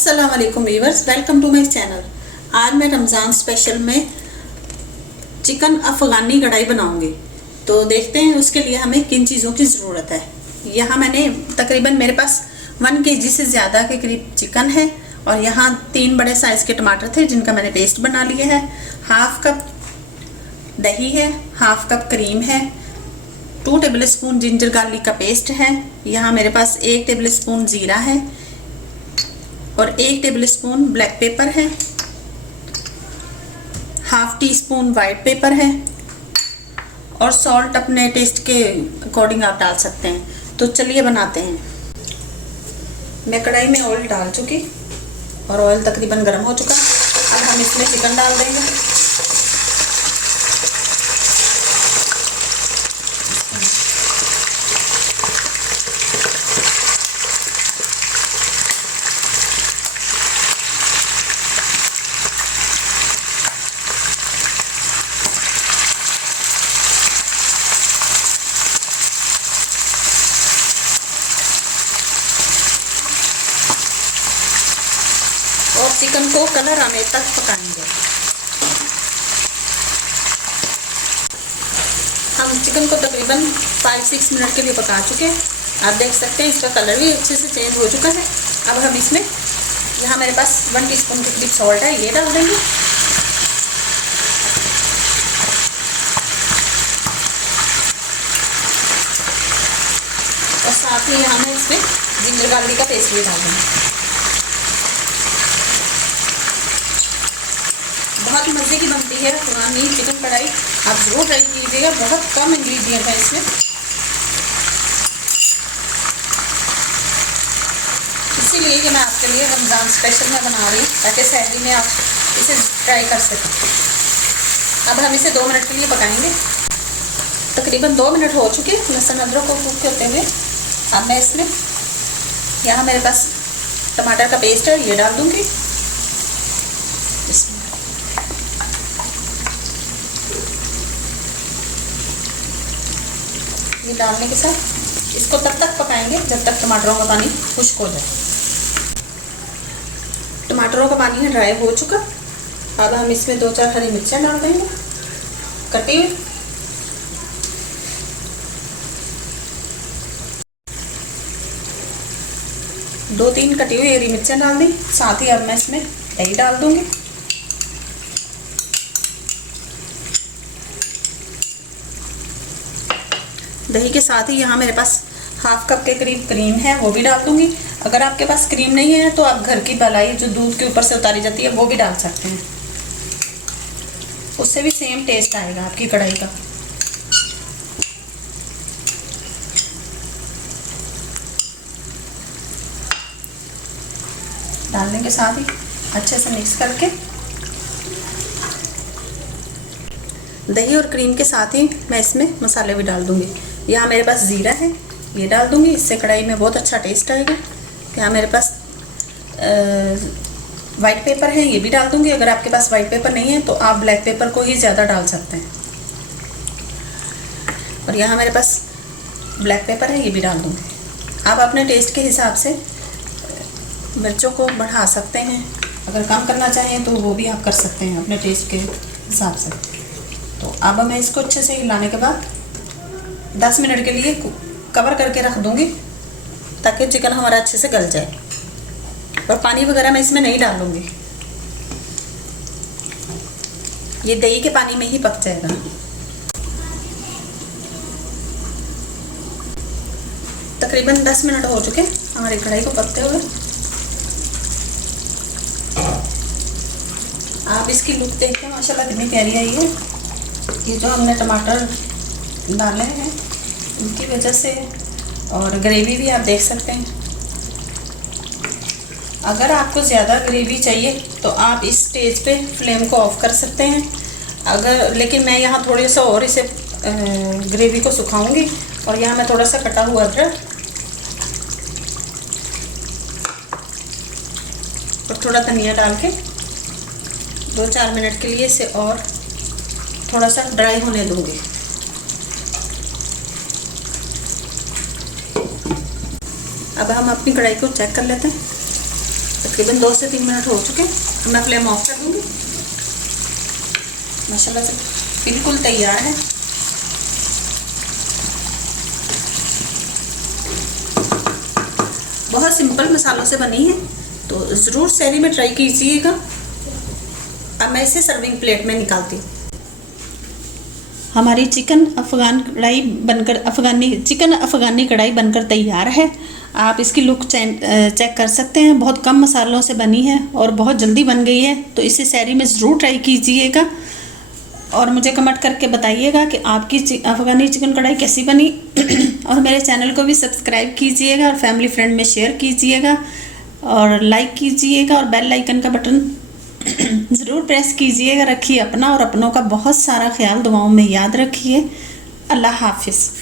अस्सलाम वालेकुम viewers, welcome to my channel. आज मैं रमज़ान स्पेशल में चिकन अफ़गानी कढ़ाई बनाऊंगी। तो देखते हैं उसके लिए हमें किन चीज़ों की ज़रूरत है। यहाँ मैंने तकरीबन मेरे पास 1 kg से ज़्यादा के करीब चिकन है और यहाँ 3 बड़े साइज़ के टमाटर थे जिनका मैंने पेस्ट बना लिया है। 1/2 कप दही है, 1/2 कप क्रीम है, 2 टेबलस्पून जिंजर गार्लिक का पेस्ट है। यहाँ मेरे पास 1 टेबलस्पून ज़ीरा है और 1 टेबलस्पून ब्लैक पेपर है, 1/2 टीस्पून वाइट पेपर है और सॉल्ट अपने टेस्ट के अकॉर्डिंग आप डाल सकते हैं। तो चलिए बनाते हैं। मैं कढ़ाई में ऑयल डाल चुकी और ऑयल तकरीबन गर्म हो चुका। अब हम इसमें चिकन डाल देंगे। और चिकन को कलर आने तक पकाएंगे। हम चिकन को तकरीबन 5-6 मिनट के लिए पका चुके हैं। आप देख सकते हैं इसका कलर भी अच्छे से चेंज हो चुका है। अब हम इसमें यहाँ मेरे पास 1 टीस्पून के करीब सॉल्ट है, ये डाल देंगे। और साथ ही यहाँ मैं इसमें जिंजर गार्लिक का पेस्ट भी डाल देंगे। बहुत मज़े की बनती है अफ़गानी चिकन कढ़ाई, आप ज़रूर ट्राई कीजिएगा। बहुत कम इंग्रेडिएंट है इसमें, इसीलिए कि मैं आपके लिए रमज़ान स्पेशल में बना रही हूँ ताकि सहरी में आप इसे ट्राई कर सकें। अब हम इसे 2 मिनट के लिए पकाएंगे। तकरीबन 2 मिनट हो चुके लहसुन अदरक को कुक होते हुए। अब मैं इसमें यहाँ मेरे पास टमाटर का पेस्ट है, ये डाल दूँगी। ये डालने के साथ इसको तब तक पकाएंगे जब तक टमाटरों का पानी खुश्क हो जाए। टमाटरों का पानी है ड्राई हो चुका। अब हम इसमें 2-4 हरी मिर्चें डाल देंगे कटी हुई। दो 3 कटी हुई हरी मिर्चें डाल दी। साथ ही अब मैं इसमें दही डाल दूंगी। दही के साथ ही यहाँ मेरे पास 1/2 कप के करीब क्रीम है, वो भी डाल दूंगी। अगर आपके पास क्रीम नहीं है तो आप घर की मलाई जो दूध के ऊपर से उतारी जाती है वो भी डाल सकते हैं, उससे भी सेम टेस्ट आएगा आपकी कढ़ाई का। डालने के साथ ही अच्छे से मिक्स करके दही और क्रीम के साथ ही मैं इसमें मसाले भी डाल दूंगी। यहाँ मेरे पास ज़ीरा है, ये डाल दूंगी, इससे कढ़ाई में बहुत अच्छा टेस्ट आएगा। यहाँ मेरे पास वाइट पेपर है, ये भी डाल दूंगी। अगर आपके पास वाइट पेपर नहीं है तो आप ब्लैक पेपर को ही ज़्यादा डाल सकते हैं। और यहाँ मेरे पास ब्लैक पेपर है, ये भी डाल दूंगी। आप अपने टेस्ट के हिसाब से मिर्चों को बढ़ा सकते हैं, अगर कम करना चाहें तो वो भी आप कर सकते हैं अपने टेस्ट के हिसाब से। तो अब मैं इसको अच्छे से हिलाने के बाद 10 मिनट के लिए कवर करके रख दूंगी ताकि चिकन हमारा अच्छे से गल जाए। और पानी वगैरह मैं इसमें नहीं डालूंगी, ये दही के पानी में ही पक जाएगा। तकरीबन 10 मिनट हो चुके हमारी कढ़ाई को पकते हुए। आप इसकी लुक देखते हैं माशाल्लाह कितनी प्यारी आई है। ये जो हमने टमाटर डाले हैं उनकी वजह से, और ग्रेवी भी आप देख सकते हैं। अगर आपको ज़्यादा ग्रेवी चाहिए तो आप इस स्टेज पे फ्लेम को ऑफ कर सकते हैं। लेकिन मैं यहाँ थोड़ी सा और इसे ग्रेवी को सुखाऊंगी। और यहाँ मैं थोड़ा सा कटा हुआ अदरक और थोड़ा धनिया डाल के 2-4 मिनट के लिए इसे और थोड़ा सा ड्राई होने दूंगी। अब हम अपनी कढ़ाई को चेक कर लेते हैं। तकरीबन 2 से 3 मिनट हो चुके। अब मैं फ्लेम ऑफ कर दूँगी। माशाल्लाह से बिल्कुल तैयार है। बहुत सिंपल मसालों से बनी है, तो ज़रूर सहरी में ट्राई कीजिएगा। अब मैं इसे सर्विंग प्लेट में निकालती हूँ। हमारी चिकन अफ़गानी कढ़ाई बनकर तैयार है। आप इसकी लुक चेक कर सकते हैं। बहुत कम मसालों से बनी है और बहुत जल्दी बन गई है, तो इसे सहरी में ज़रूर ट्राई कीजिएगा और मुझे कमेंट करके बताइएगा कि आपकी अफ़गानी चिकन कढ़ाई कैसी बनी। और मेरे चैनल को भी सब्सक्राइब कीजिएगा और फैमिली फ्रेंड में शेयर कीजिएगा और लाइक कीजिएगा और बेल आइकन का बटन ज़रूर प्रेस कीजिएगा। रखिए अपना और अपनों का बहुत सारा ख्याल, दुआओं में याद रखिए। अल्लाह हाफिज़।